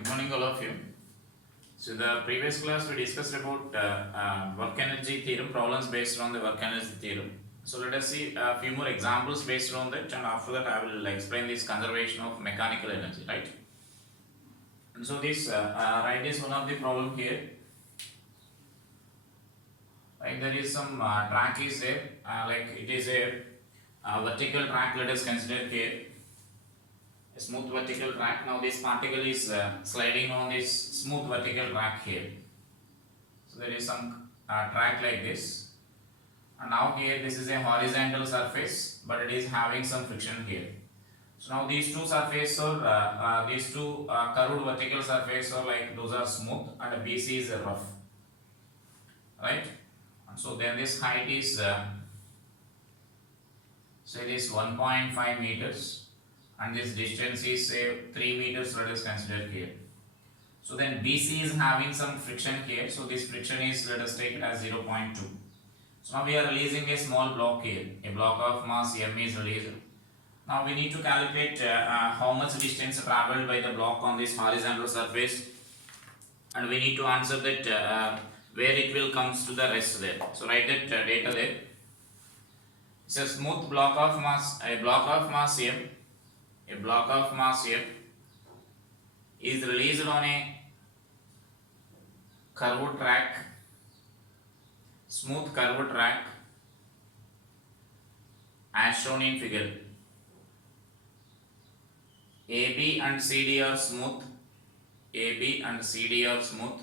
Good morning, all of you. So, in the previous class, we discussed about work energy theorem, problems based on the work energy theorem. So, let us see a few more examples based on that, and after that, I will explain this conservation of mechanical energy, right? And so, this right is one of the problem here. Like there is some track is there, like it is a vertical track. Let us consider here. A smooth vertical track. Now this particle is sliding on this smooth vertical track here. So there is some track like this, and now here this is a horizontal surface, but it is having some friction here. So now these two surfaces are these two curved vertical surfaces are like those are smooth, and BC is rough, right? And so then this height is say this 1.5 meters. And this distance is say 3 meters. Let us consider here. So then BC is having some friction here. So this friction is, let us take it as 0.2. So now we are releasing a small block here. A block of mass M is released. Now we need to calculate how much distance traveled by the block on this horizontal surface, and we need to answer that where it will comes to the rest there. So write that data there. It's a smooth block of mass, a block of mass M. A block of mass F is released on a curved track, smooth curved track, as shown in figure. AB and CD are smooth. AB and CD are smooth.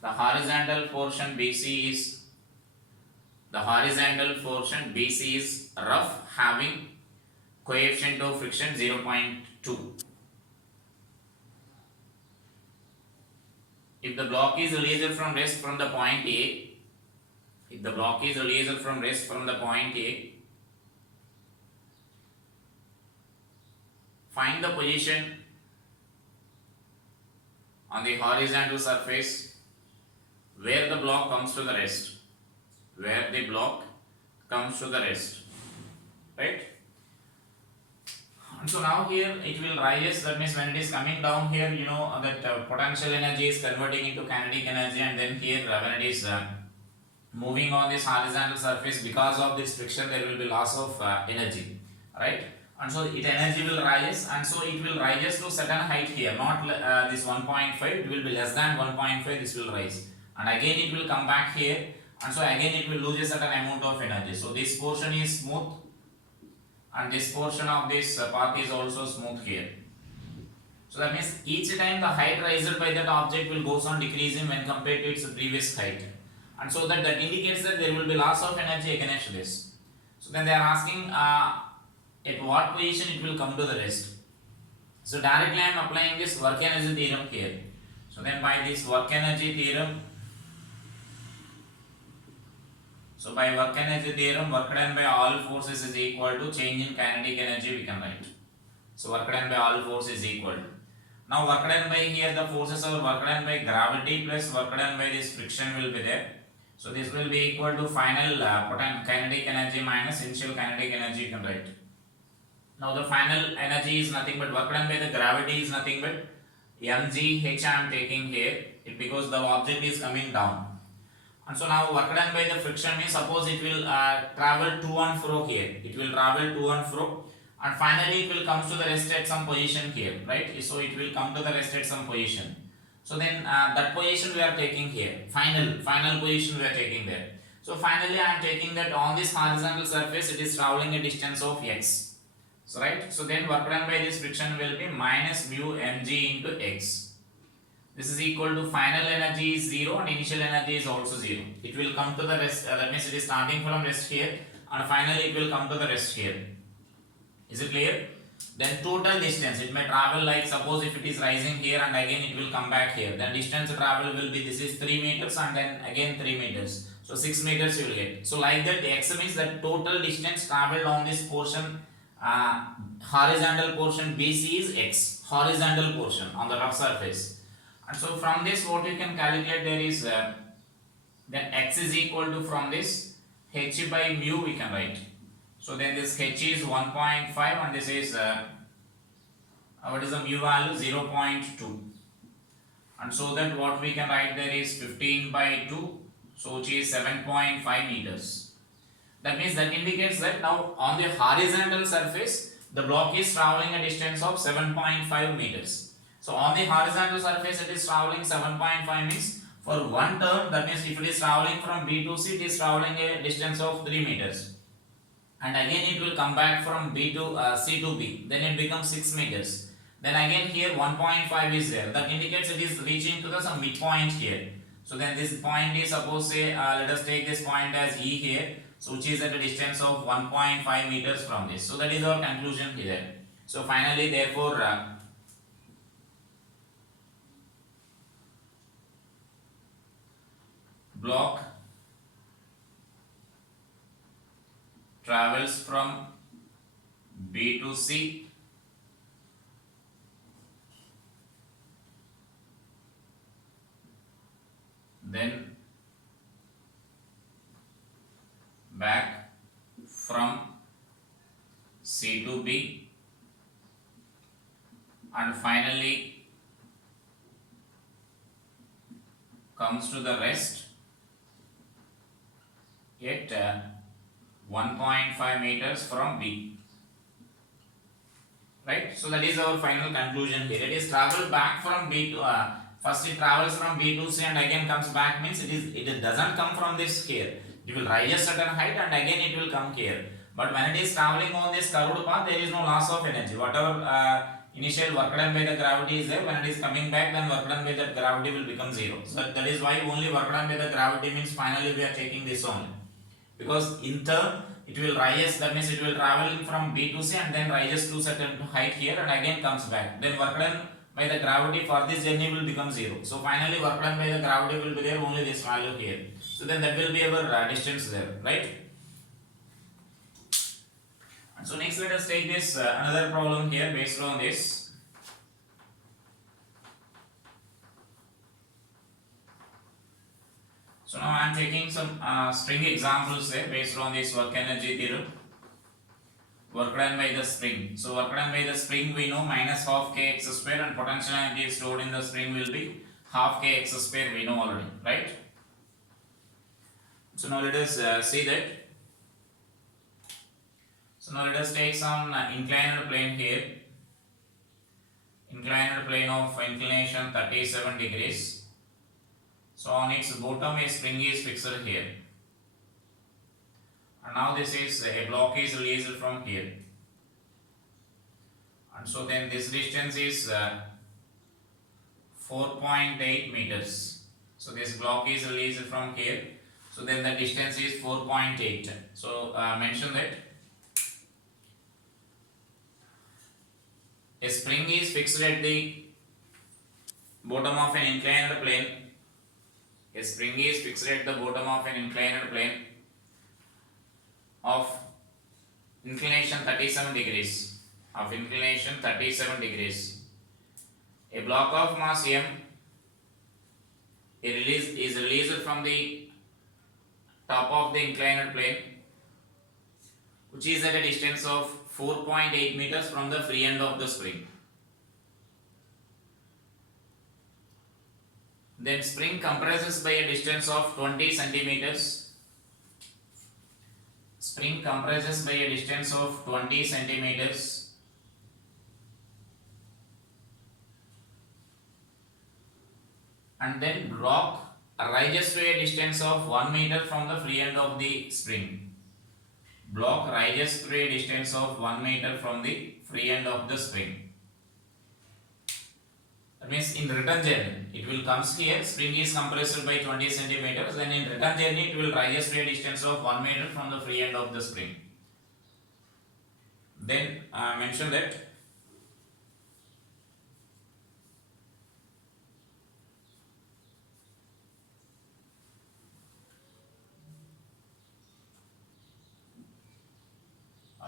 The horizontal portion BC is rough, having coefficient of friction 0.2. If the block is released from rest from the point A, find the position on the horizontal surface where the block comes to the rest. Right? And so now here it will rise. That means when it is coming down here, you know that potential energy is converting into kinetic energy, and then here when it is moving on this horizontal surface, because of this friction there will be loss of energy, right? And so energy will rise, and so it will rise to certain height here, not this 1.5, it will be less than 1.5, this will rise, and again it will come back here, and so again it will lose a certain amount of energy. So this portion is smooth, and this portion of this path is also smooth here. So that means each time the height raised by that object will goes on decreasing when compared to its previous height, and so that indicates that there will be loss of energy against this. So then they are asking at what position it will come to the rest. So directly I am applying this work energy theorem here. So then by this work energy theorem, work done by all forces is equal to change in kinetic energy, we can write. So work done by all forces is equal. Now work done by here the forces are work done by gravity plus work done by this friction will be there. So this will be equal to final kinetic energy minus initial kinetic energy, you can write. Now the final energy is nothing but work done by the gravity is nothing but mgh I am taking here, because the object is coming down. And so now work done by the friction means suppose it will travel to and fro here. It will travel to and fro, and finally it will come to the rest at some position here, right? So it will come to the rest at some position. So then that position we are taking here. Final position we are taking there. So finally I am taking that on this horizontal surface it is traveling a distance of x. So right. So then work done by this friction will be minus mu mg into x. This is equal to final energy is 0 and initial energy is also 0. It will come to the rest, that means it is starting from rest here, and finally it will come to the rest here. Is it clear? Then total distance, it may travel like suppose if it is rising here and again it will come back here. Then distance travel will be, this is 3 meters and then again 3 meters. So 6 meters you will get. So like that x means that total distance traveled on this portion, horizontal portion BC is x, horizontal portion on the rough surface. And so from this what you can calculate there is then x is equal to, from this h by mu we can write. So then this h is 1.5 and this is what is the mu value, 0.2. and so that what we can write there is 15 by 2, so which is 7.5 meters. That means that indicates that now on the horizontal surface the block is traveling a distance of 7.5 meters. So on the horizontal surface it is traveling 7.5 means for one turn, that means if it is traveling from B to C, it is traveling a distance of 3 meters. And again it will come back from B to C to B, then it becomes 6 meters. Then again here 1.5 is there, that indicates it is reaching to the some midpoint here. So then this point is, suppose say let us take this point as E here, so which is at a distance of 1.5 meters from this. So that is our conclusion here. So finally therefore block travels from B to C then back from C to B and finally comes to the rest at 1.5 meters from B. Right? So that is our final conclusion here. It is traveled back from B to first it travels from B to C and again comes back, means it doesn't come from this here. It will rise a certain height and again it will come here. But when it is traveling on this curved path, there is no loss of energy. Whatever initial work done by the gravity is there, when it is coming back, then work done by the gravity will become zero. So that is why only work done by the gravity means finally we are taking this only. Because in turn it will rise, that means it will travel from B to C and then rises to certain height here and again comes back. Then work done by the gravity for this journey will become zero. So finally work done by the gravity will be there only this value here. So then that will be our distance there, right? And so next let us take this another problem here based on this. So now I am taking some string examples there based on this work energy theorem. Work done by the spring. So work done by the spring we know minus half kx square and potential energy stored in the spring will be half kx square, we know already, right? So now let us see that. So now let us take some inclined plane here. Inclined plane of inclination 37 degrees. So on its bottom a spring is fixed here. And now this is a block is released from here. And so then this distance is 4.8 meters. So this block is released from here. So then the distance is 4.8. So mention that a spring is fixed at the bottom of an inclined plane. A spring is fixed at the bottom of an inclined plane of inclination 37 degrees. Of inclination 37 degrees. A block of mass m is released from the top of the inclined plane, which is at a distance of 4.8 meters from the free end of the spring. Then spring compresses by a distance of 20 centimeters. Spring compresses by a distance of 20 centimeters. And then block rises to a distance of 1 meter from the free end of the spring. Block rises to a distance of 1 meter from the free end of the spring. That means in return journey, it will comes here, spring is compressed by 20 centimeters, then in return journey it will rise to a distance of 1 meter from the free end of the spring. Then mention that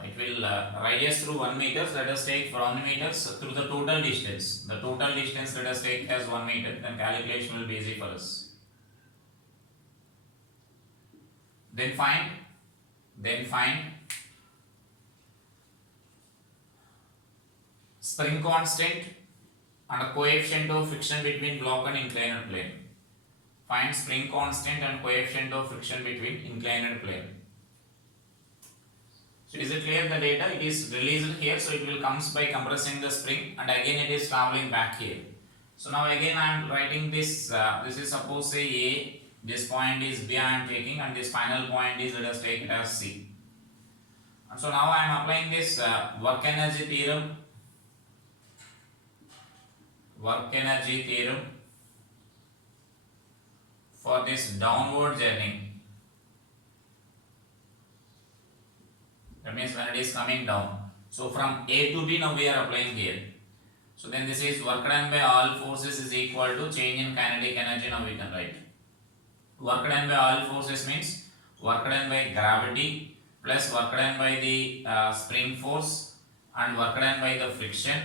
it will rise through 1 meter. Let us take for 1 meters through the total distance. The total distance let us take as 1 meter, then calculation will be easy for us. Then find spring constant and the coefficient of friction between block and inclined plane. Find spring constant and coefficient of friction between inclined plane. So is it clear the data? It is released here, so it will comes by compressing the spring, and again it is traveling back here. So now again I am writing this. This is suppose say A. This point is B I am taking, and this final point is, let us take it as C. And so now I am applying this work energy theorem. Work energy theorem for this downward journey. That means when it is coming down. So from A to B now we are applying here. So then this is work done by all forces is equal to change in kinetic energy. Now we can write. Work done by all forces means work done by gravity plus work done by the spring force and work done by the friction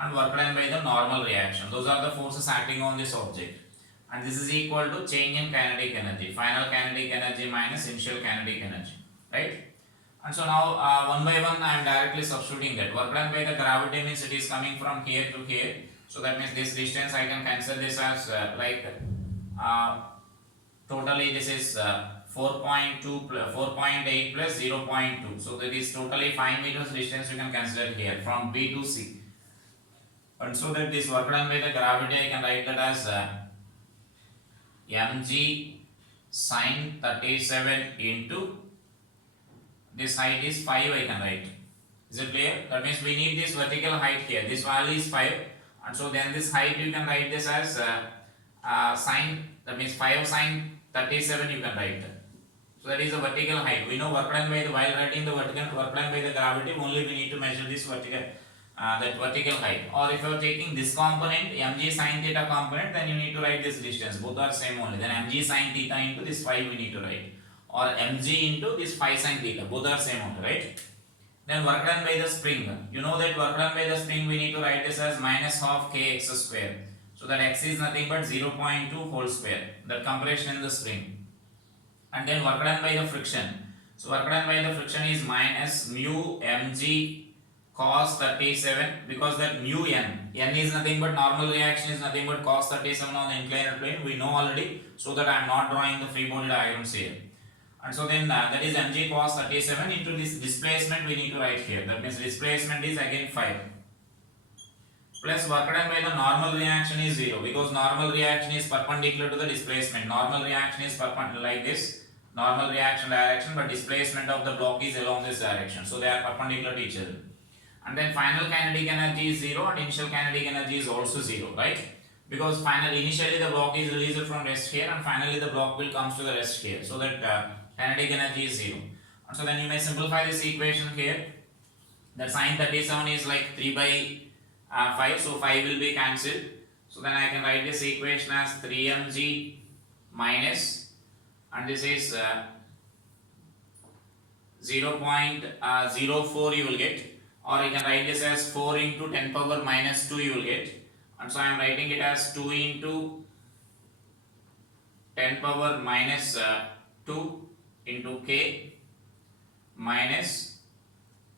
and work done by the normal reaction. Those are the forces acting on this object. And this is equal to change in kinetic energy. Final kinetic energy minus initial kinetic energy. Right? And so now one by one I am directly substituting that. Work done by the gravity means it is coming from here to here. So that means this distance I can cancel this as totally this is 4.8 plus 0.2. So that is totally 5 meters distance you can consider here from B to C. And so that this work done by the gravity I can write that as mg sine 37 into this height is 5 I can write. Is it clear? That means we need this vertical height here. This value is 5, and so then this height you can write this as sine, that means 5 sine 37 you can write. So that is the vertical height. We know work done by the, while writing the vertical work done by the gravity, only we need to measure this vertical that vertical height. Or if you are taking this component mg sine theta component, then you need to write this distance. Both are same only. Then mg sine theta into this 5 we need to write, or mg into this 5 sine theta. Both are same only, right? Then work done by the spring. You know that work done by the spring we need to write this as minus half kx square. So that x is nothing but 0.2 whole square. That compression in the spring. And then work done by the friction. So work done by the friction is minus mu mg cos 37, because that mu n is nothing but normal reaction is nothing but cos 37 on the inclined plane. We know already, so that I am not drawing the free body diagrams here. And so then that is mg cos 37 into this displacement we need to write here. That means displacement is again 5. Plus work done by the normal reaction is 0, because normal reaction is perpendicular to the displacement. Normal reaction is perpendicular like this. Normal reaction direction, but displacement of the block is along this direction. So they are perpendicular to each other. And then final kinetic energy is 0 and initial kinetic energy is also 0, right? Because initially the block is released from rest here, and finally the block will come to the rest here. So that kinetic energy is 0. And so then you may simplify this equation here. That sine 37 is like 3 by 5, so 5 will be cancelled. So then I can write this equation as 3mg minus, and this is 0.04 you will get, or you can write this as 4 into 10 power minus 2 you will get. And so I am writing it as 2 into 10 power minus 2 into k minus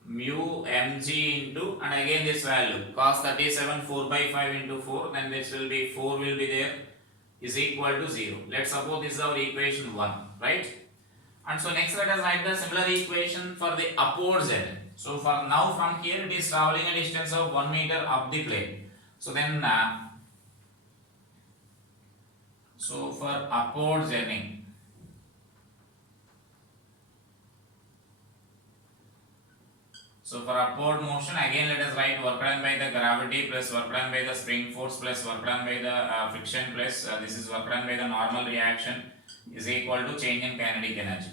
mu mg into, and again this value cos 37 4 by 5 into 4, then this will be 4 will be there, is equal to 0. Let's suppose this is our equation 1, right? And so next let us write the similar equation for the upward z. So for now from here it is traveling a distance of 1 meter up the plane. So then so for upward journey, so for upward motion, again let us write work done by the gravity plus work done by the spring force plus work done by the friction plus this is work done by the normal reaction is equal to change in kinetic energy.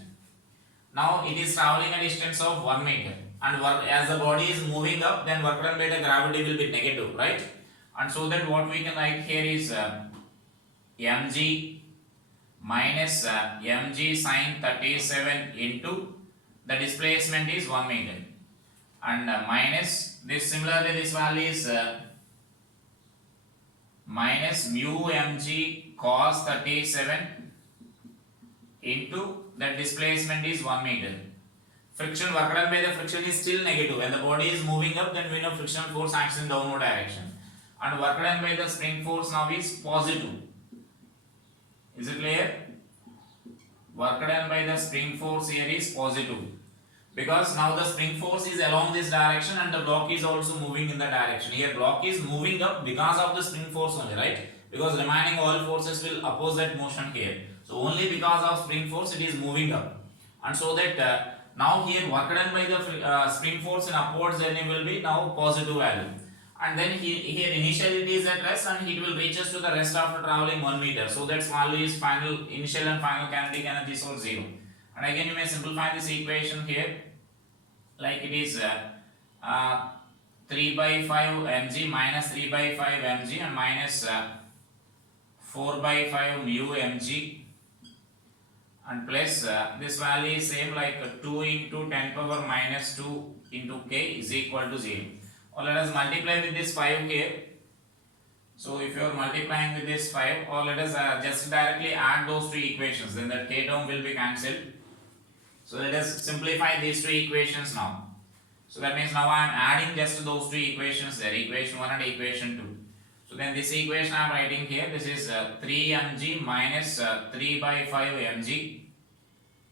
Now it is traveling a distance of 1 meter, and as the body is moving up, then work done by the gravity will be negative, right? And so that what we can write here is mg minus mg sine 37 into the displacement is 1 meter, and minus this, similarly this value is minus mu mg cos 37 into that displacement is 1 meter. Friction, work done by the friction is still negative. When the body is moving up, then we know friction force acts in downward direction. and work done by the spring force now is positive. Is it clear? Work done by the spring force here is positive, because now the spring force is along this direction and the block is also moving in the direction. Here block is moving up because of the spring force only, right? Because remaining all forces will oppose that motion here. So only because of spring force it is moving up, and so that now here work done by the spring force in upwards journey will be now positive value. And then here initially it is at rest and it will reach us to the rest after traveling 1 meter. So that value is final, initial and final kinetic energy source 0. And again you may simplify this equation here, like it is 3 by 5 mg minus 3 by 5 mg and minus 4 by 5 mu mg, and plus this value is same, like 2 into 10 power minus 2 into k is equal to 0. Or let us multiply with this 5 here. So if you are multiplying with this 5, or let us just directly add those two equations, then that k term will be cancelled. So let us simplify these two equations now. So that means now I am adding just those two equations there, equation 1 and equation 2. So then this equation I am writing here, this is 3 mg minus 3 by 5 mg.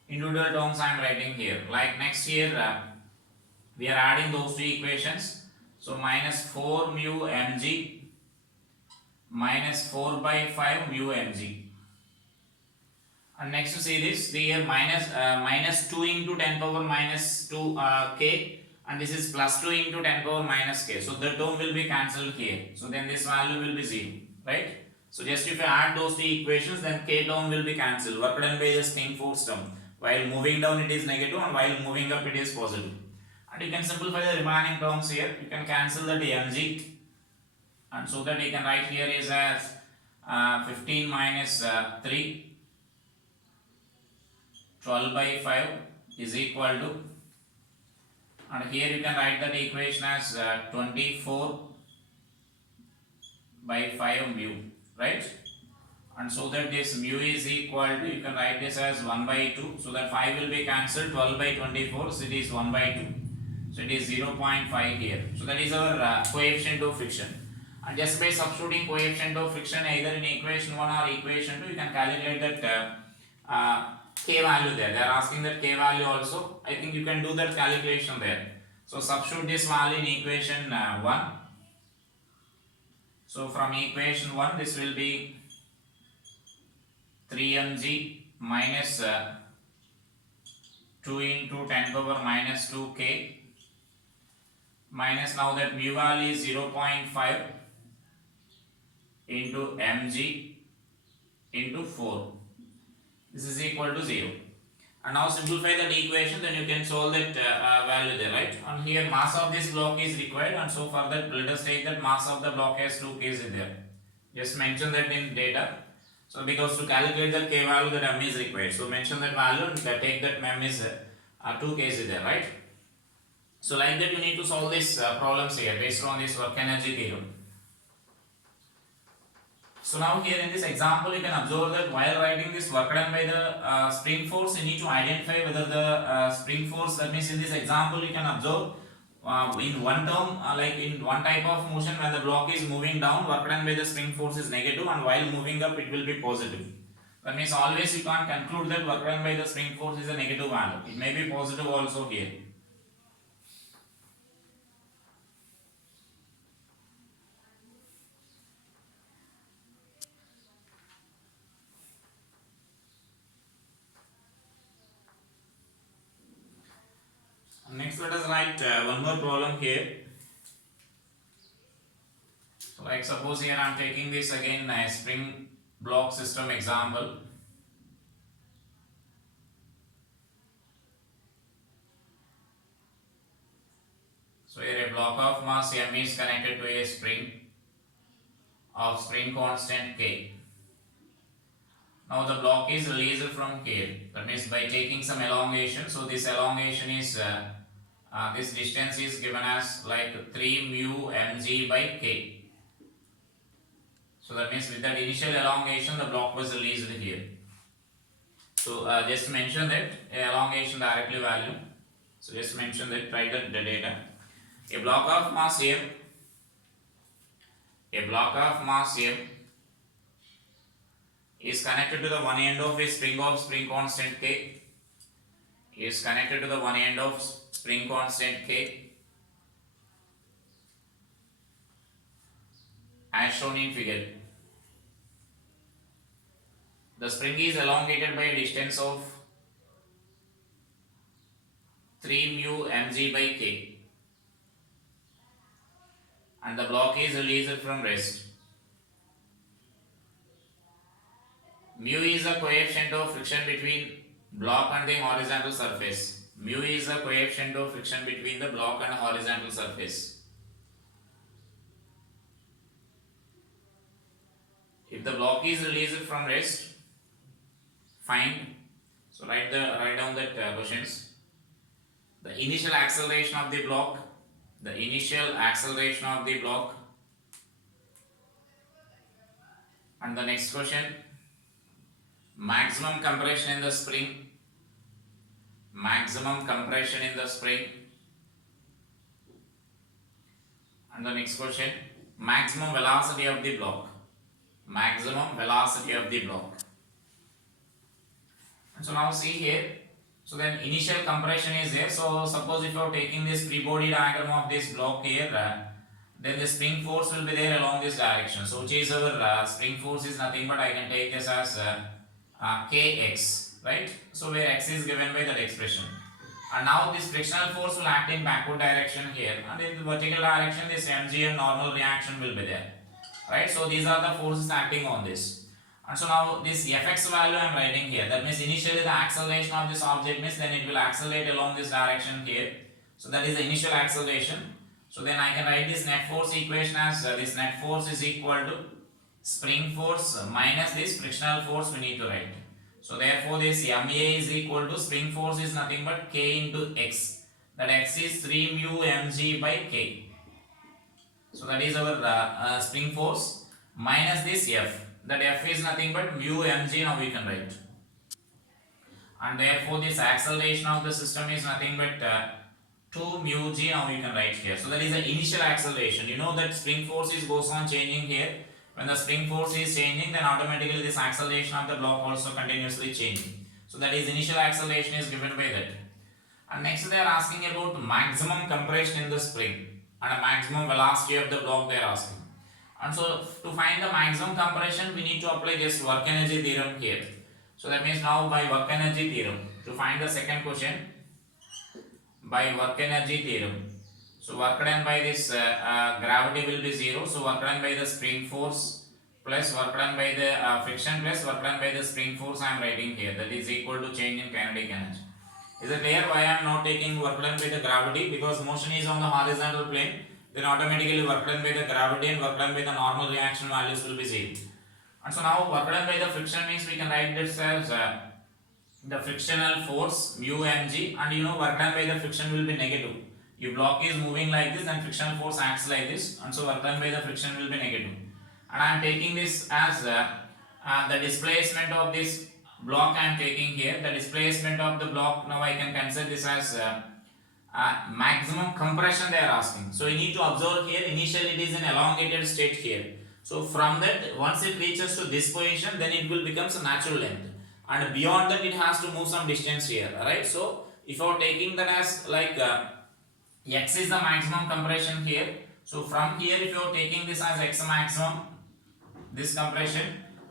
Individual terms I am writing here. Like next here we are adding those two equations. So minus 4 mu mg minus 4 by 5 mu mg. And next to see this, the here minus 2 into 10 power minus 2 k, and this is plus 2 into 10 power minus k. So the term will be cancelled here. So then this value will be 0, right? So just if you add those two equations, then k term will be cancelled. Work done by the spring force term. While moving down it is negative and while moving up it is positive. And you can simplify the remaining terms here. You can cancel the mg, and so that you can write here is as 15 minus 3, 12 by 5 is equal to, and here you can write that equation as 24 by 5 mu, right? And so that this mu is equal to, you can write this as 1 by 2, so that 5 will be cancelled, 12 by 24, so it is 1 by 2. So it is 0.5 here. So that is our coefficient of friction. And just by substituting coefficient of friction either in equation 1 or equation 2, you can calculate that k value there. They are asking that k value also. I think you can do that calculation there. So substitute this value in equation 1. So from equation 1, this will be 3 mg minus 2 into 10 power minus 2 k, minus now that mu value is 0.5 into mg into 4. This is equal to 0. And now simplify that equation, then you can solve that value there, right? And here mass of this block is required, and so for that let us take that mass of the block as 2 kg in there. Just mention that in data. So because to calculate the k value, that m is required. So mention that value and take that m is 2 kg there, right? So like that you need to solve these problems here based on this work energy theorem. So now here in this example you can observe that while writing this work done by the spring force, you need to identify whether the spring force, that means in this example you can observe in one term, like in one type of motion when the block is moving down, work done by the spring force is negative, and while moving up it will be positive. That means always you can't conclude that work done by the spring force is a negative value. It may be positive also here. Next let us write one more problem here. So like suppose here I am taking this again spring block system example. So here a block of mass m is connected to a spring of spring constant k. Now the block is released from k. That means by taking some elongation. So this elongation is this distance is given as like 3 mu mg by k. So that means with that initial elongation the block was released here. So just mention that elongation directly value. So just mention that, write the data. A block of mass m, a block of mass M is connected to the one end of a spring constant K, is connected to the one end of spring constant K as shown in figure. The spring is elongated by a distance of 3 mu mg by K and the block is released from rest. Mu is the coefficient of friction between block and the horizontal surface. Mu is the coefficient of friction between the block and horizontal surface. If the block is released from rest, find. So write down that questions. The initial acceleration of the block. The initial acceleration of the block. And the next question. Maximum compression in the spring. Maximum compression in the spring. And the next question. Maximum velocity of the block. Maximum velocity of the block. And so now see here. So then initial compression is there. So suppose if you are taking this free body diagram of this block here, then the spring force will be there along this direction. So which is our spring force is nothing but I can take this as kx, right? So where x is given by that expression. And now this frictional force will act in backward direction here, and in the vertical direction this mgm normal reaction will be there, right? So these are the forces acting on this. And so now this fx value I am writing here. That means initially the acceleration of this object means then it will accelerate along this direction here. So that is the initial acceleration. So then I can write this net force equation as this net force is equal to spring force minus this frictional force we need to write. So therefore this ma is equal to spring force is nothing but k into x. That x is 3 mu mg by k. So that is our spring force minus this f. That f is nothing but mu mg now we can write. And therefore this acceleration of the system is nothing but 2 mu g now we can write here. So that is the initial acceleration. You know that spring force is goes on changing here. When the spring force is changing, then automatically this acceleration of the block also continuously changing. So that is initial acceleration is given by that. And next they are asking about maximum compression in the spring and a maximum velocity of the block they are asking. And so to find the maximum compression we need to apply this work energy theorem here. So that means now by work energy theorem, to find the second question, by work energy theorem. So work done by this gravity will be 0. So work done by the spring force plus work done by the friction plus work done by the spring force I am writing here. That is equal to change in kinetic energy. Is it clear why I am not taking work done by the gravity? Because motion is on the horizontal plane. Then automatically work done by the gravity and work done by the normal reaction values will be 0. And so now work done by the friction means we can write this as the frictional force mu mg, and you know work done by the friction will be negative. Your block is moving like this and frictional force acts like this, and so work done by the friction will be negative. And I am taking this as the displacement of this block I am taking here. The displacement of the block, now I can consider this as maximum compression they are asking. So you need to observe here, initially it is an elongated state here. So from that, once it reaches to this position, then it will become a natural length. And beyond that, it has to move some distance here, right? So if you are taking that as like x is the maximum compression here. So from here, if you are taking this as x maximum, this compression,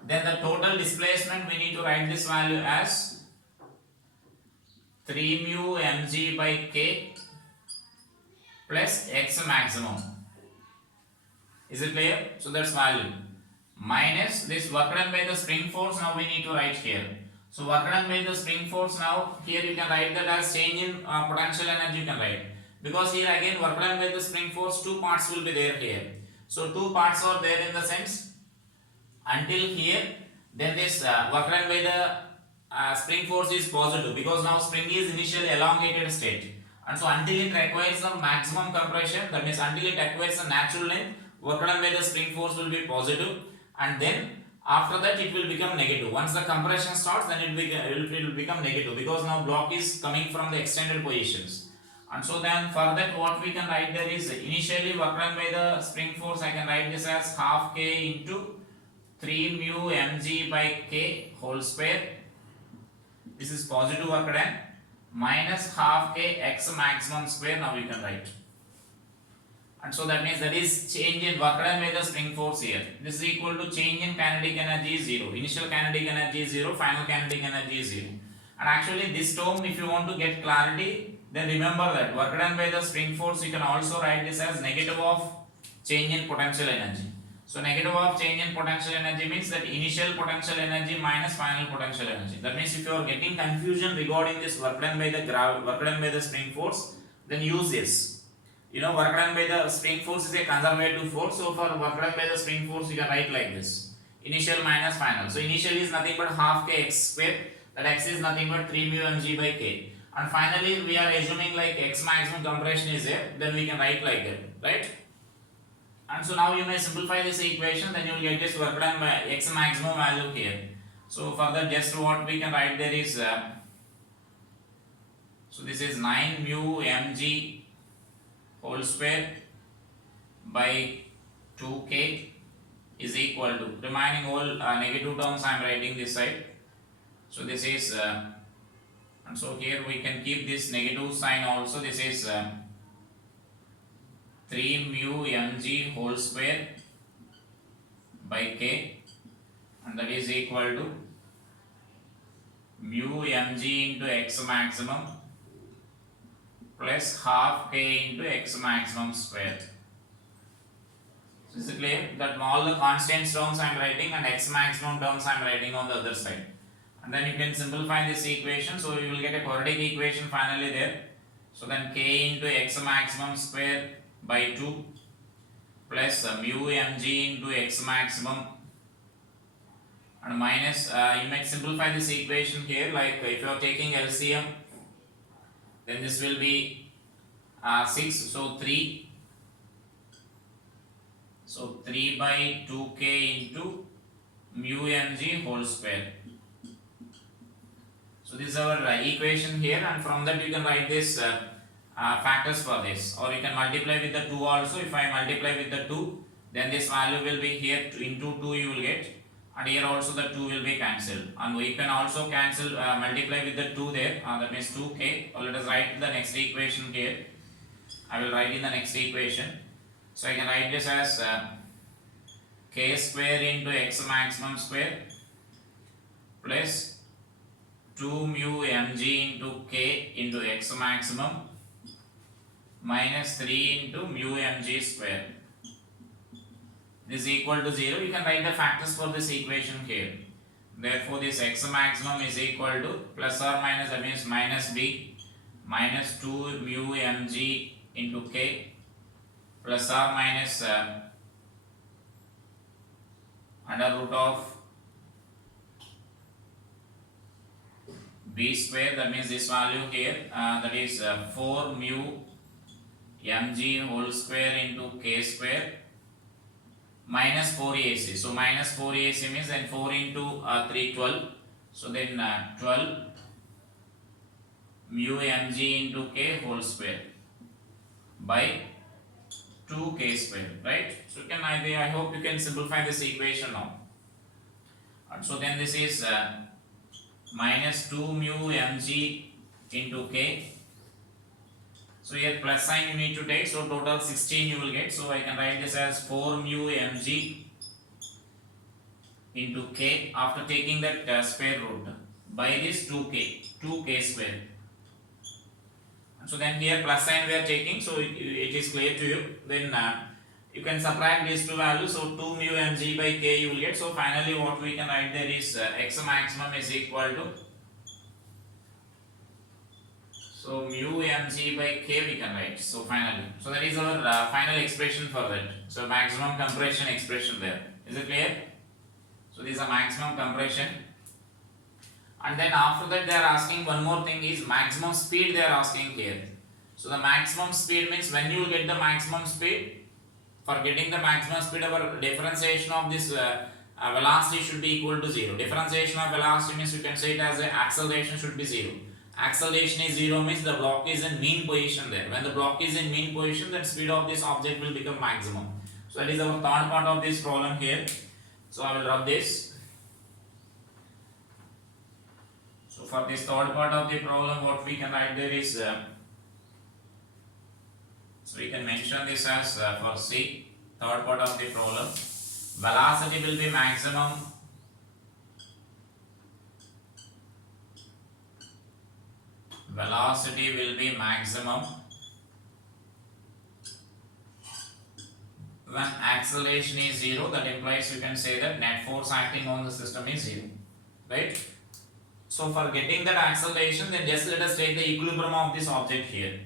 then the total displacement we need to write this value as 3 mu mg by k plus x maximum. Is it clear? So that's value minus this work done by the spring force. Now we need to write here. So work done by the spring force, now here you can write that as change in potential energy you can write. Because here again work done by the spring force, two parts will be there here. So two parts are there in the sense until here, then this work done by the spring force is positive because now spring is initially elongated state, and so until it requires the maximum compression, that means until it acquires a natural length, work done by the spring force will be positive, and then after that it will become negative. Once the compression starts, then it will become negative because now block is coming from the extended positions. And so then for that what we can write there is initially work done by the spring force, I can write this as half k into 3 mu mg by k whole square. This is positive work done minus half k x maximum square. Now we can write. And so that means that is change in work done by the spring force here. This is equal to change in kinetic energy is 0. Initial kinetic energy is 0, final kinetic energy is 0. And actually this term, if you want to get clarity, then remember that work done by the spring force, you can also write this as negative of change in potential energy. So negative of change in potential energy means that initial potential energy minus final potential energy. That means if you are getting confusion regarding this work done by the spring force, then use this. You know, work done by the spring force is a conservative force. So for work done by the spring force, you can write like this: initial minus final. So initial is nothing but half k x square. That x is nothing but 3 mu mg by k. And finally, we are assuming like x maximum compression is there. Then we can write like that, right? And so now you may simplify this equation. Then you will get this work done by x maximum value here. So further, just what we can write there is. So this is 9 mu mg whole square by 2k is equal to, remaining all negative terms I am writing this side. So this is and so here we can keep this negative sign also. This is 3 mu mg whole square by k, and that is equal to mu mg into x maximum plus half k into x maximum square. So is it clear that all the constant terms I am writing and x maximum terms I am writing on the other side? And then you can simplify this equation, so you will get a quadratic equation finally there. So then k into x maximum square by 2 plus mu mg into x maximum and minus, you might simplify this equation here, like if you are taking LCM, then this will be 6, so 3. So 3 by 2k into mu mg whole square. So this is our equation here, and from that you can write this factors for this, or you can multiply with the 2 also. If I multiply with the 2, then this value will be here into 2 you will get, and here also the 2 will be cancelled, and we can also cancel multiply with the 2 there, that means 2k. Or let us write the next equation here. I will write in the next equation. So I can write this as k square into x maximum square plus 2 mu mg into k into x maximum minus 3 into mu mg square. This is equal to 0. You can write the factors for this equation here. Therefore, this x maximum is equal to plus or minus, that means minus b minus 2 mu mg into k plus or minus under root of b square, that means this value here, that is 4 mu mg whole square into k square minus 4ac. So minus 4ac means then 4 into 3, 12. So then 12 mu mg into k whole square by 2k square, right? So you can, I hope you can simplify this equation now. And so then this is minus 2 mu mg into k. So here plus sign you need to take, so total 16 you will get. So I can write this as 4 mu mg into k after taking that square root by this 2k square. So then here plus sign we are taking, so it is clear to you. Then you can subtract these two values, so 2 mu mg by k you will get. So finally what we can write there is x maximum is equal to, so mu mg by k we can write. So finally, so that is our final expression for that. So maximum compression expression there. Is it clear? So this is a maximum compression. And then after that they are asking one more thing, is maximum speed they are asking here. So the maximum speed means when you will get the maximum speed. For getting the maximum speed, our differentiation of this velocity should be equal to 0. Differentiation of velocity means you can say it as a acceleration should be 0. acceleration is 0 means the block is in mean position there. When the block is in mean position, then speed of this object will become maximum. So that is our third part of this problem here. So I will rub this. So for this third part of the problem, what we can write there is, so we can mention this as for C, third part of the problem, velocity will be maximum when acceleration is 0. That implies you can say that net force acting on the system is 0, right? So for getting that acceleration, then just let us take the equilibrium of this object here.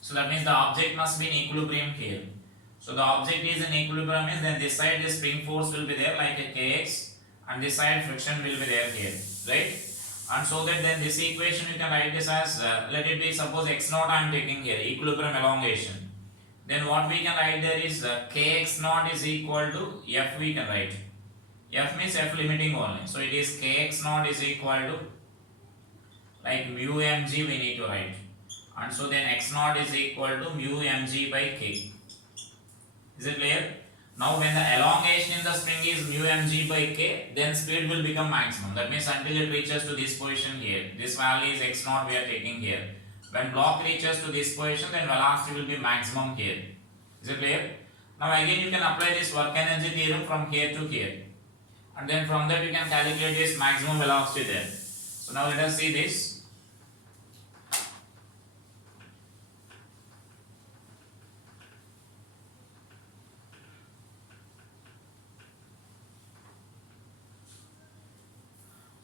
So that means the object must be in equilibrium here. So the object is in equilibrium means then this side the spring force will be there like a kx, and this side friction will be there here, right? And so that then this equation you can write this as, let it be suppose x naught I am taking here, equilibrium elongation. Then what we can write there is kx naught is equal to f, we can write. F means f limiting only. So it is kx naught is equal to like mu mg we need to write. And so then x naught is equal to mu mg by k. Is it clear? Now when the elongation in the spring is mu mg by k, then speed will become maximum. That means until it reaches to this position here. This value is x naught we are taking here. When block reaches to this position, then velocity will be maximum here. Is it clear? Now again you can apply this work energy theorem from here to here. And then from that you can calculate this maximum velocity there. So now let us see this.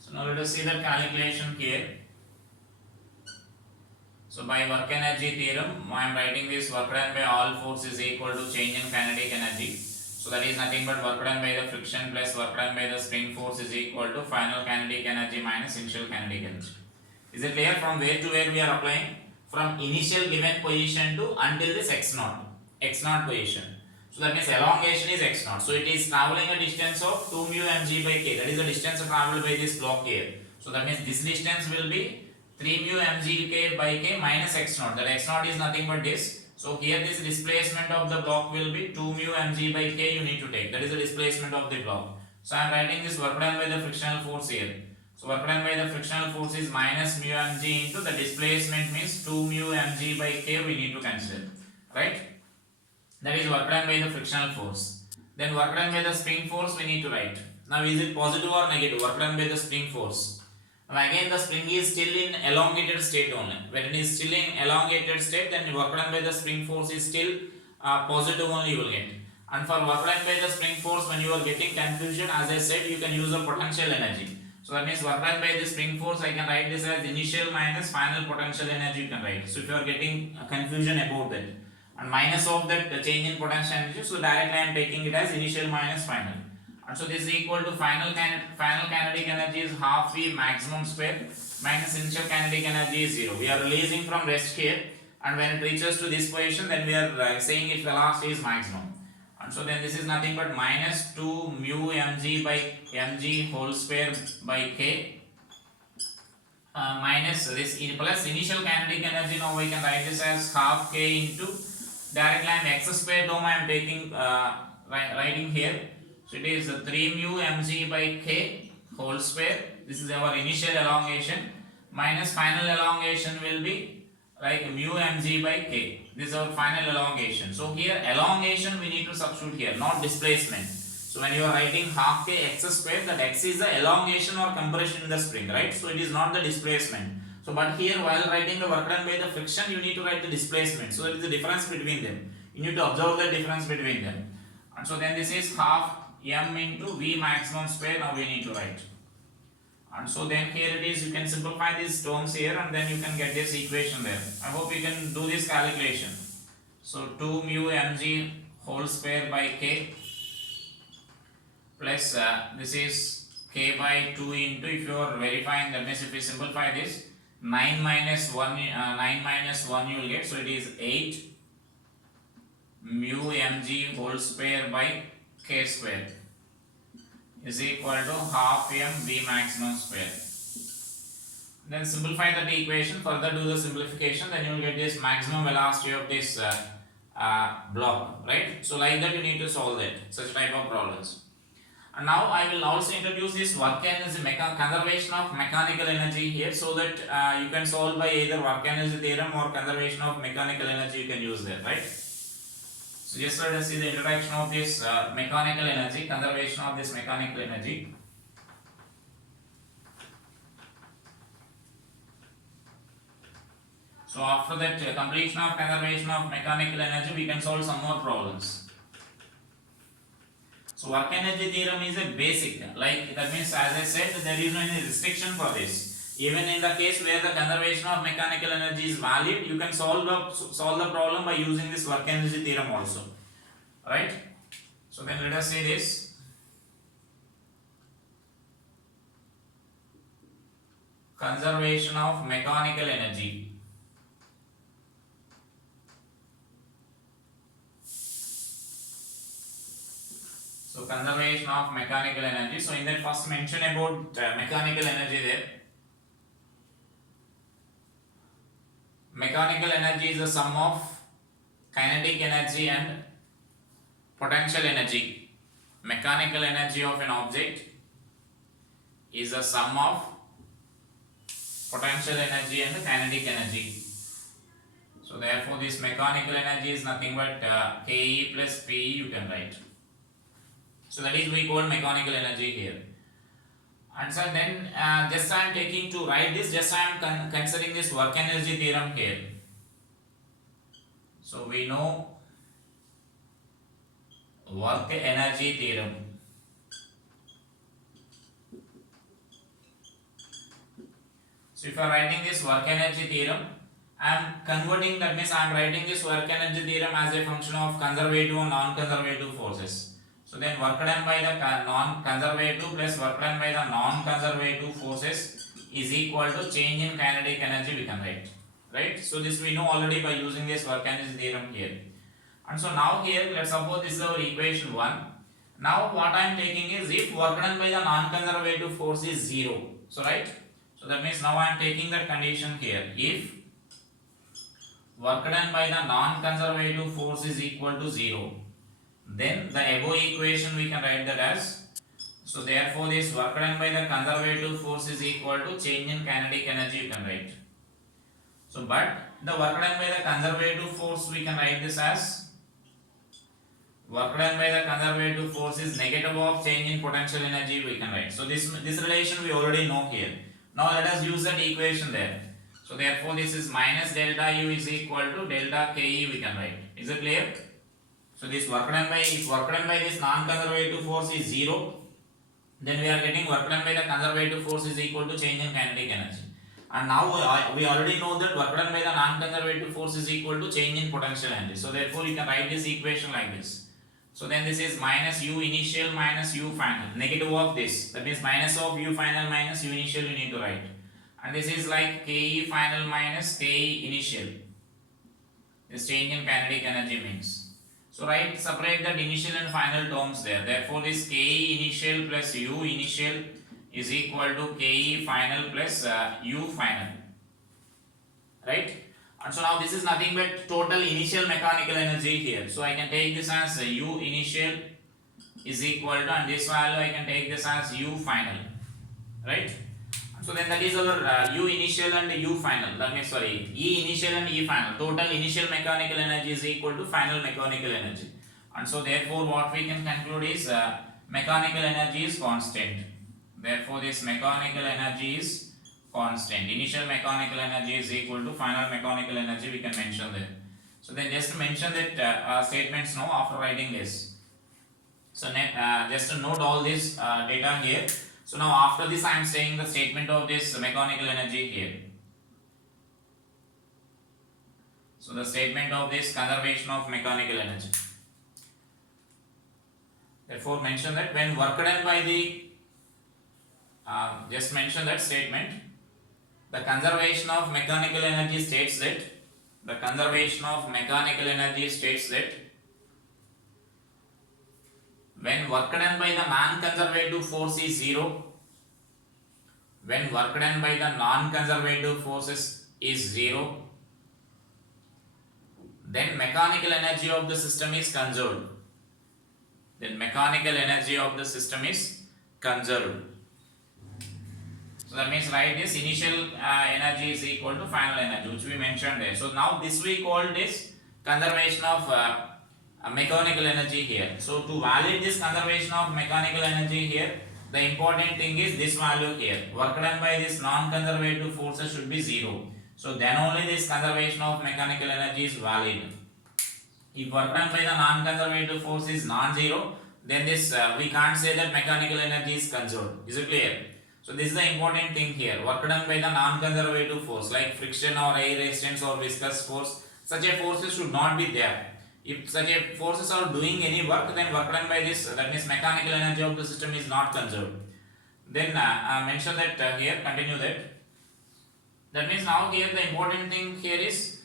So now let us see the calculation here. So by work energy theorem, I am writing this work done by all force is equal to change in kinetic energy. So that is nothing but work done by the friction plus work done by the spring force is equal to final kinetic energy minus initial kinetic energy. Is it clear from where to where we are applying? From initial given position to until this x naught position. So that means elongation is x naught. So it is traveling a distance of 2 mu mg by k. That is the distance traveled by this block here. So that means this distance will be 3 mu mg k by k minus x naught. That x naught is nothing but this. So here this displacement of the block will be 2 mu mg by k you need to take. That is the displacement of the block. So I am writing this work done by the frictional force here. So work done by the frictional force is minus mu mg into the displacement means 2 mu mg by k we need to consider. Right? That is work done by the frictional force. Then work done by the spring force we need to write. Now is it positive or negative? Work done by the spring force. Now again the spring is still in elongated state only. When it is still in elongated state, then work done by the spring force is still positive only you will get. And for work done by the spring force, when you are getting confusion, as I said, you can use the potential energy. So that means work done by the spring force, I can write this as initial minus final potential energy you can write. So if you are getting confusion about that, and minus of that the change in potential energy, so directly I am taking it as initial minus final. And so this is equal to final kinetic energy is half V maximum square minus initial kinetic energy is 0. We are releasing from rest here, and when it reaches to this position, then we are saying its velocity is maximum. And so then this is nothing but minus 2 mu mg by mg whole square by k minus this plus initial kinetic energy. Now we can write this as half k into directly I am x square term I am taking writing here. So it is 3 mu mg by k whole square. This is our initial elongation minus final elongation will be like mu mg by k. This is our final elongation. So here elongation we need to substitute here, not displacement. So when you are writing half k x square, that x is the elongation or compression in the spring, right? So it is not the displacement. So but here while writing the work done by the friction, you need to write the displacement. So there is a difference between them. You need to observe the difference between them. And so then this is half m into v maximum square. Now we need to write. And so then here it is, you can simplify these terms here and then you can get this equation there. I hope you can do this calculation. So 2 mu mg whole square by k plus this is k by 2 into, if you are verifying, that means if you simplify this, 9 minus 1 you will get. So it is 8 mu mg whole square by k square is equal to half m v maximum square. Then simplify that equation, further do the simplification, then you will get this maximum velocity of this block, right? So like that you need to solve that, such type of problems. And now I will also introduce this work energy conservation of mechanical energy here, so that you can solve by either work energy theorem or conservation of mechanical energy you can use there, right? So just let us see the introduction of this mechanical energy, conservation of this mechanical energy. So after that completion of conservation of mechanical energy, we can solve some more problems. So work energy theorem is a basic, like that means, as I said, there is no any restriction for this. Even in the case where the conservation of mechanical energy is valid, you can solve the problem by using this work energy theorem also, right? So then let us say this. Conservation of mechanical energy. So conservation of mechanical energy. So in that first mention about mechanical energy there. Mechanical energy is the sum of kinetic energy and potential energy. Mechanical energy of an object is the sum of potential energy and kinetic energy. So therefore this mechanical energy is nothing but Ke plus Pe you can write. So that is we call mechanical energy here. And so then just I am taking to write this, just I am considering this work energy theorem here. So we know work energy theorem. So if I am writing this work energy theorem, I am converting, that means I am writing this work energy theorem as a function of conservative and non-conservative forces. So then work done by the non-conservative plus work done by the non-conservative forces is equal to change in kinetic energy we can write, right? So this we know already by using this work energy theorem here. And so now here let's suppose this is our equation 1. Now what I am taking is if work done by the non-conservative force is 0. So right? So that means now I am taking that condition here. If work done by the non-conservative force is equal to 0, then the above equation we can write that as, so therefore this work done by the conservative force is equal to change in kinetic energy you can write. So but the work done by the conservative force we can write this as work done by the conservative force is negative of change in potential energy we can write. So this relation we already know here. Now let us use that equation there. So therefore this is minus delta U is equal to delta Ke we can write. Is it clear? So this work done by, if work done by this non-conservative force is 0, then we are getting work done by the conservative force is equal to change in kinetic energy. And now we already know that work done by the non-conservative force is equal to change in potential energy. So therefore you can write this equation like this. So then this is minus U initial minus U final, negative of this. That means minus of U final minus U initial you need to write. And this is like Ke final minus Ke initial. This change in kinetic energy means. So right, separate the initial and final terms there. Therefore this Ke initial plus U initial is equal to Ke final plus U final. Right? And so now this is nothing but total initial mechanical energy here. So I can take this as U initial is equal to, and this value I can take this as U final. Right? So then that is our U initial and U final. That means sorry, E initial and E final. Total initial mechanical energy is equal to final mechanical energy. And so therefore what we can conclude is mechanical energy is constant. Therefore this mechanical energy is constant. Initial mechanical energy is equal to final mechanical energy we can mention there. So then just mention that statements now after writing this. So just to note all this data here. So now after this I am saying the statement of this mechanical energy here. So the statement of this conservation of mechanical energy. Therefore mention that when work done by the, just mention that statement, the conservation of mechanical energy states that, the conservation of mechanical energy states that when work done by the non-conservative force is 0, when work done by the non-conservative forces is 0, then mechanical energy of the system is conserved. Then mechanical energy of the system is conserved. So that means write this initial energy is equal to final energy, which we mentioned there. So now this we call this conservation of mechanical energy here. So to validate this conservation of mechanical energy here, the important thing is this value here. Work done by this non-conservative forces should be 0. So then only this conservation of mechanical energy is valid. If work done by the non-conservative force is non-zero, then this we can't say that mechanical energy is conserved. Is it clear? So this is the important thing here. Work done by the non-conservative force like friction or air resistance or viscous force, such a forces should not be there. If such a forces are doing any work, then work done by this, that means mechanical energy of the system is not conserved. Then mention that here, continue that. That means now here the important thing here is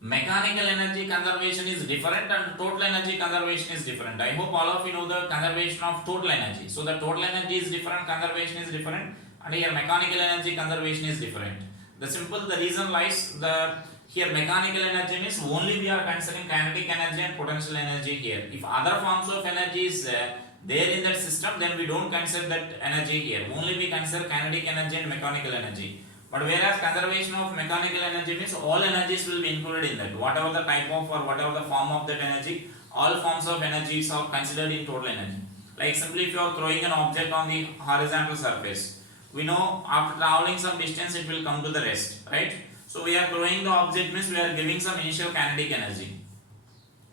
mechanical energy conservation is different and total energy conservation is different. I hope all of you know the conservation of total energy. So the total energy is different, conservation is different, and here mechanical energy conservation is different. The reason lies the here mechanical energy means only we are considering kinetic energy and potential energy here. If other forms of energy is there in that system, then we don't consider that energy here. Only we consider kinetic energy and mechanical energy. But whereas conservation of mechanical energy means all energies will be included in that. Whatever the type of or whatever the form of that energy, all forms of energies are considered in total energy. Like simply if you are throwing an object on the horizontal surface, we know after traveling some distance it will come to the rest, right? So we are throwing the object means we are giving some initial kinetic energy.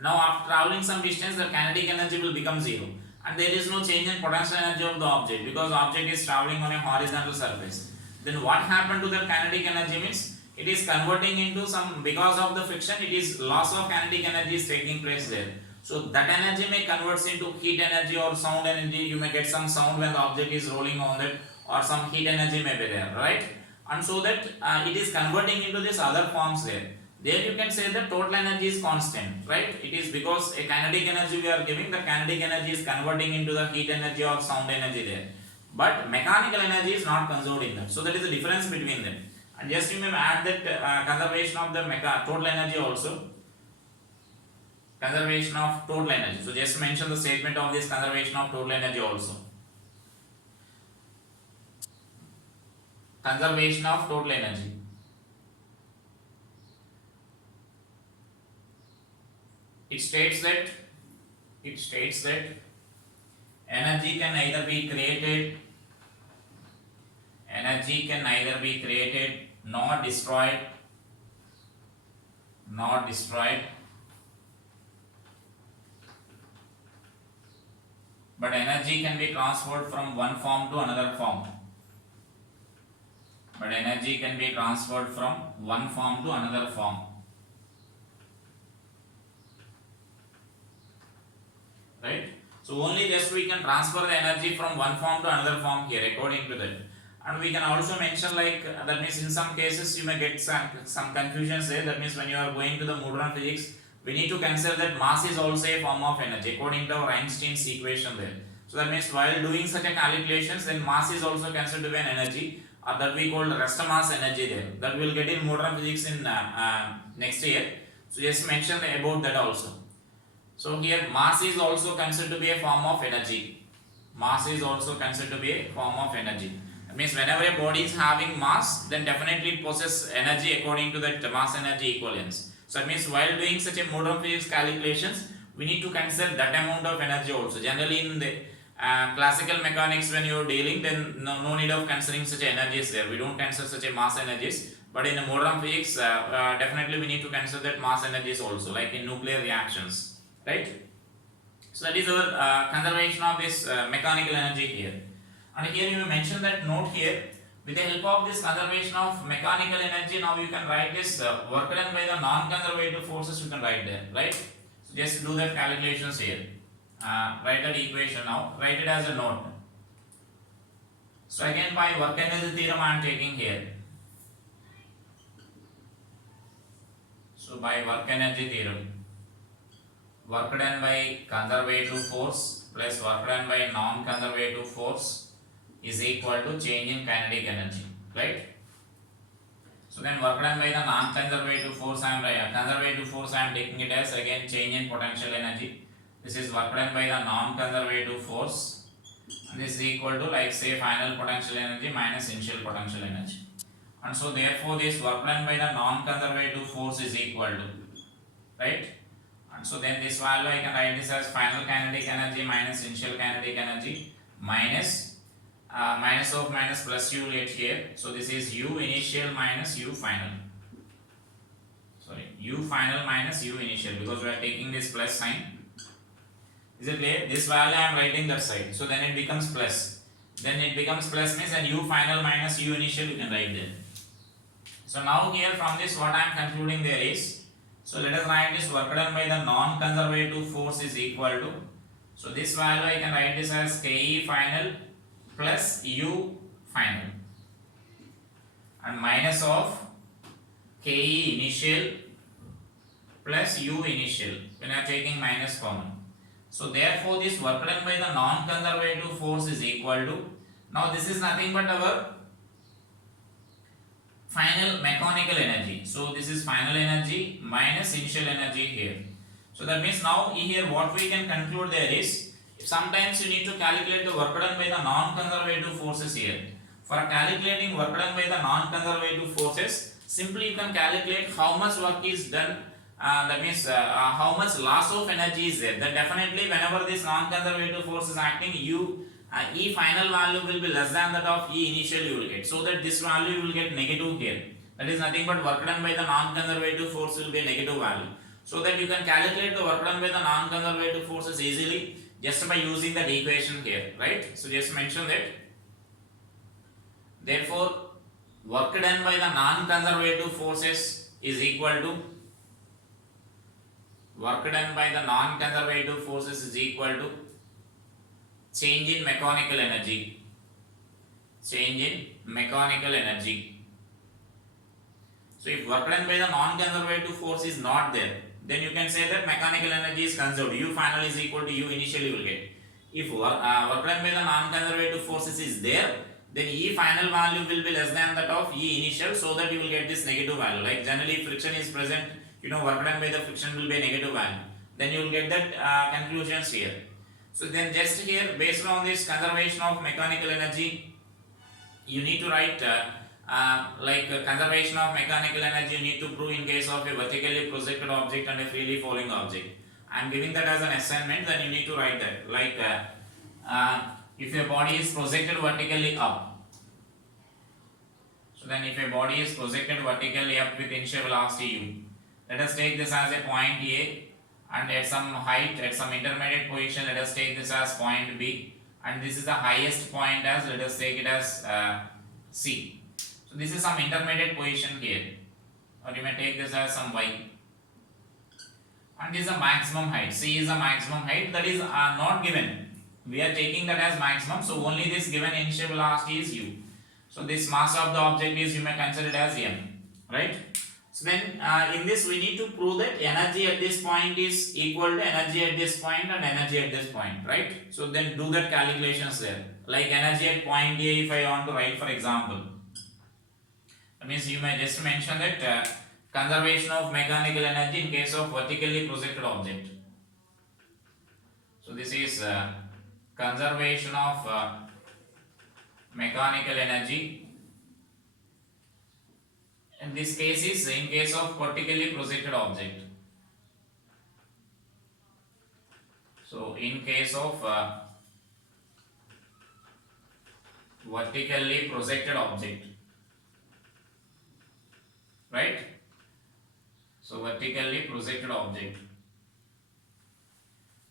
Now after traveling some distance, the kinetic energy will become 0, and there is no change in potential energy of the object because object is traveling on a horizontal surface. Then what happened to the kinetic energy means it is converting into some, because of the friction, it is loss of kinetic energy is taking place there. So that energy may convert into heat energy or sound energy. You may get some sound when the object is rolling on that, or some heat energy may be there, right? And so that it is converting into this other forms there. There you can say that total energy is constant, right? It is because a kinetic energy we are giving, the kinetic energy is converting into the heat energy or sound energy there. But mechanical energy is not conserved in that. So that is the difference between them. And just you may add that conservation of the total energy also. Conservation of total energy. So just mention the statement of this conservation of total energy also. Conservation of total energy. It states that energy can neither be created nor destroyed but energy can be transferred from one form to another form. Right? So only just we can transfer the energy from one form to another form here according to that. And we can also mention like that means in some cases you may get some confusions there. That means when you are going to the modern physics, we need to consider that mass is also a form of energy according to our Einstein's equation there. So that means while doing such a calculations, then mass is also considered to be an energy, or that we call rest mass energy there. That we will get in modern physics in next year. So just mention about that also. So here mass is also considered to be a form of energy. That means whenever a body is having mass, then definitely it possesses energy according to that mass energy equivalence. So that means while doing such a modern physics calculations, we need to consider that amount of energy also. Generally in the classical mechanics, when you are dealing, then no need of considering such energies there. We don't consider such a mass energies. But in the modern physics, definitely we need to consider that mass energies also, like in nuclear reactions. Right? So that is our conservation of this mechanical energy here. And here you mention that note here, with the help of this conservation of mechanical energy, now you can write this work done by the non-conservative forces, you can write there, right? So just do that calculations here. Write that equation now, write it as a note. So again by work energy theorem I am taking here. So by work energy theorem, work done by conservative force plus work done by non-conservative force is equal to change in kinetic energy, right? So then work done by the non-conservative force conservative force I am taking it as again change in potential energy. This is work done by the non-conservative force, and this is equal to like say final potential energy minus initial potential energy. And so therefore this work done by the non-conservative force is equal to, right? And so then this value I can write this as final kinetic energy minus initial kinetic energy minus minus of minus plus you will get here. So this is u initial minus u final. Sorry, u final minus u initial, because we are taking this plus sign. Is it clear? This value I am writing that side. So then it becomes plus. Then it becomes plus means and u final minus u initial you can write there. So now here from this what I am concluding there is, so let us write this work done by the non-conservative force is equal to, so this value I can write this as Ke final plus u final and minus of Ke initial plus u initial when I am taking minus common. So therefore this work done by the non-conservative force is equal to, now this is nothing but our final mechanical energy. So this is final energy minus initial energy here. So that means now here what we can conclude there is, sometimes you need to calculate the work done by the non-conservative forces here. For calculating work done by the non-conservative forces, simply you can calculate how much work is done, that means how much loss of energy is there. That definitely whenever this non-conservative force is acting, E final value will be less than that of E initial you will get. So that this value you will get negative here. That is nothing but work done by the non-conservative force will be a negative value. So that you can calculate the work done by the non-conservative forces easily just by using that equation here, right? So just mention that. Therefore, work done by the non-conservative forces is equal to, work done by the non-conservative forces is equal to change in mechanical energy. Change in mechanical energy. So if work done by the non-conservative force is not there, then you can say that mechanical energy is conserved. U final is equal to U initial you will get. If work done by the non-conservative forces is there, then E final value will be less than that of E initial, so that you will get this negative value. Like generally if friction is present, work done by the friction will be a negative value. Then you will get that conclusions here. So then just here, based on this conservation of mechanical energy, you need to write conservation of mechanical energy you need to prove in case of a vertically projected object and a freely falling object. I am giving that as an assignment, then you need to write that. Like if a body is projected vertically up, so then if a body is projected vertically up with initial velocity u, let us take this as a point A, and at some height, at some intermediate position, let us take this as point B, and this is the highest point as, let us take it as C. So this is some intermediate position here, or you may take this as some Y, and this is a maximum height. C is a maximum height, that is not given. We are taking that as maximum, so only this given initial velocity is u. So this mass of the object is, you may consider it as m, right? So then in this we need to prove that energy at this point is equal to energy at this point and energy at this point, right? So then do that calculations there. Like energy at point A, if I want to write for example, that means you may just mention that conservation of mechanical energy in case of vertically projected object. So this is conservation of mechanical energy. In this case is in case of vertically projected object. So in case of vertically projected object, right? So vertically projected object.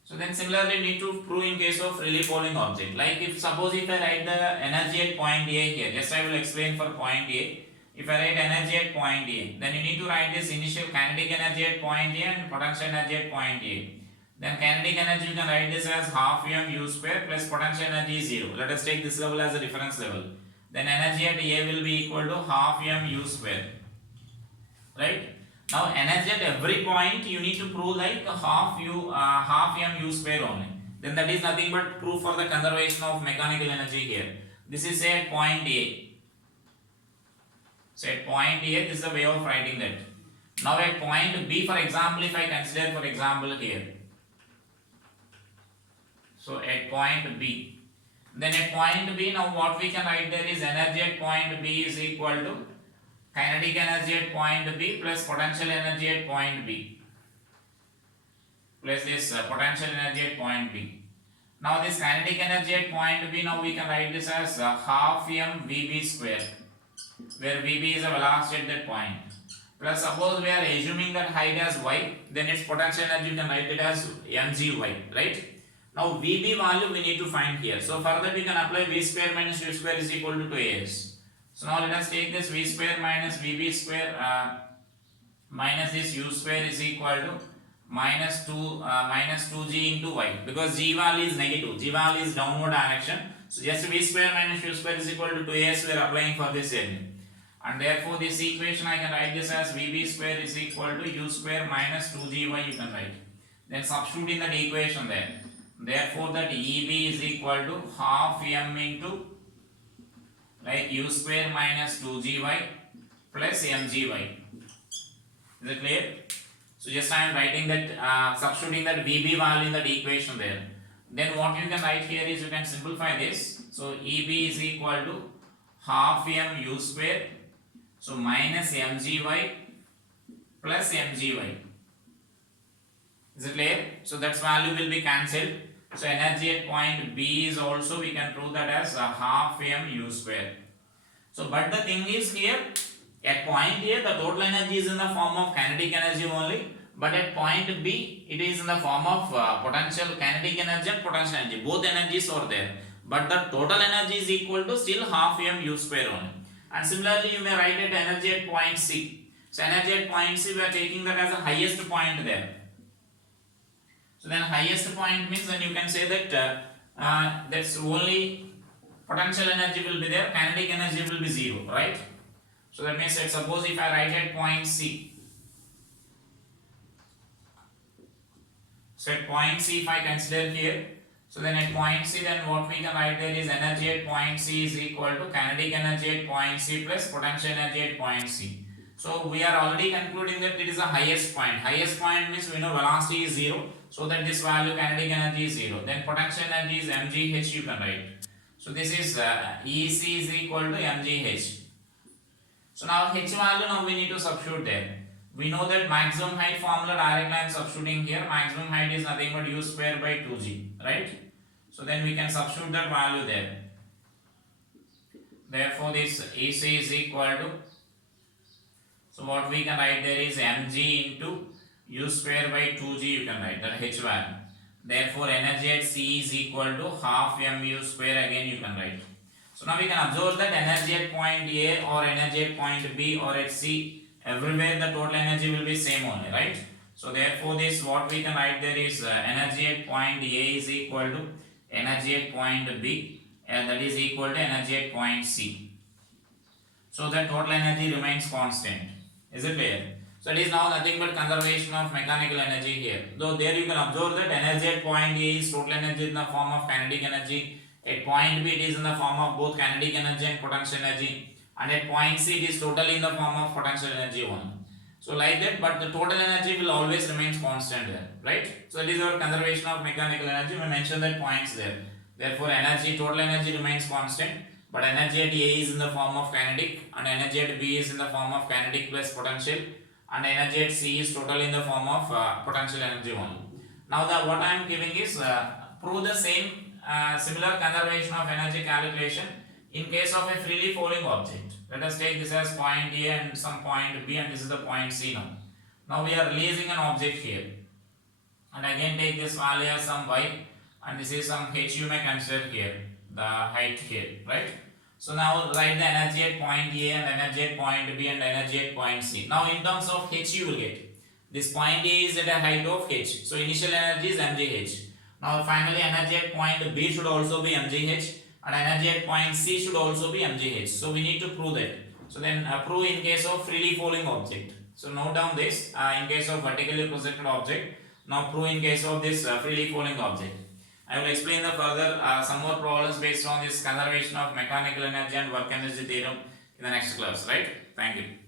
So then similarly need to prove in case of freely falling object. Like if suppose if I write the energy at point A here, just I will explain for point A. If I write energy at point A, then you need to write this initial kinetic energy at point A and potential energy at point A. Then kinetic energy you can write this as half m u square plus potential energy is 0. Let us take this level as a reference level. Then energy at A will be equal to half m u square. Right? Now energy at every point you need to prove like half m u square only. Then that is nothing but proof for the conservation of mechanical energy here. This is say at point A. So at point A, this is a way of writing that. Now at point B, for example, if I consider for example here. So at point B. Then at point B, now what we can write there is energy at point B is equal to kinetic energy at point B plus potential energy at point B. Plus this potential energy at point B. Now this kinetic energy at point B, now we can write this as half m Vb square, where Vb is a velocity at that point. Plus suppose we are assuming that height as y, then its potential energy you can write it as mgy, right? Now Vb value we need to find here. So for that we can apply v square minus u square is equal to 2as. So now let us take this v square minus Vb square minus this u square is equal to minus 2g into y, because g value is negative, g value is downward direction. So just v square minus u square is equal to 2as we are applying for this area. And therefore this equation I can write this as Vb square is equal to u square minus 2gy you can write. Then substitute in that equation there. Therefore that Eb is equal to half m into like u square minus 2gy plus mgy. Is it clear? So just I am writing that, substituting that Vb value in that equation there. Then what you can write here is you can simplify this. So Eb is equal to half m u square, so minus mgy plus mgy. Is it clear? So that value will be cancelled. So energy at point B is also we can prove that as half m u square. So but the thing is here at point A the total energy is in the form of kinetic energy only, but at point B it is in the form of potential kinetic energy and potential energy. Both energies are there, but the total energy is equal to still half m u square only. And similarly you may write it energy at point C. So energy at point C we are taking that as the highest point there. So then highest point means then you can say that that's only potential energy will be there, kinetic energy will be 0, right? So that means that suppose if I write at point C. So at point C if I consider here, so then at point C then what we can write there is energy at point C is equal to kinetic energy at point C plus potential energy at point C. So we are already concluding that it is the highest point. Highest point means we know velocity is 0. So that this value kinetic energy is 0. Then potential energy is mgh you can write. So this is EC is equal to mgh. So now h value now we need to substitute there. We know that maximum height formula directly I am substituting here. Maximum height is nothing but u square by 2g, right? So then we can substitute that value there. Therefore this EC is equal to, so what we can write there is mg into u square by 2g you can write that h value. Therefore energy at C is equal to half mu square again you can write. So now we can observe that energy at point A or energy at point B or at C, everywhere the total energy will be same only, right? So therefore this what we can write there is energy at point A is equal to energy at point B, and that is equal to energy at point C. So the total energy remains constant. Is it clear? So it is now nothing but conservation of mechanical energy here. Though there you can observe that energy at point A is total energy in the form of kinetic energy. At point B it is in the form of both kinetic energy and potential energy. And at point C it is totally in the form of potential energy only. So like that, but the total energy will always remain constant there, right? So that is our conservation of mechanical energy. We mentioned that points there. Therefore energy, total energy remains constant. But energy at A is in the form of kinetic and energy at B is in the form of kinetic plus potential. And energy at C is totally in the form of potential energy only. Now what I am giving is prove the same similar conservation of energy calculation in case of a freely falling object. Let us take this as point A and some point B, and this is the point C now. Now we are releasing an object here. And again take this value as some y, and this is some h you may consider here, the height here, right? So now write the energy at point A and energy at point B and energy at point C. Now in terms of h you will get. This point A is at a height of h. So initial energy is mgh. Now finally energy at point B should also be mgh and energy at point C should also be mgh. So we need to prove that. So then prove in case of freely falling object. So note down this in case of vertically projected object. Now prove in case of this freely falling object. I will explain the further some more problems based on this conservation of mechanical energy and work energy theorem in the next class, right? Thank you.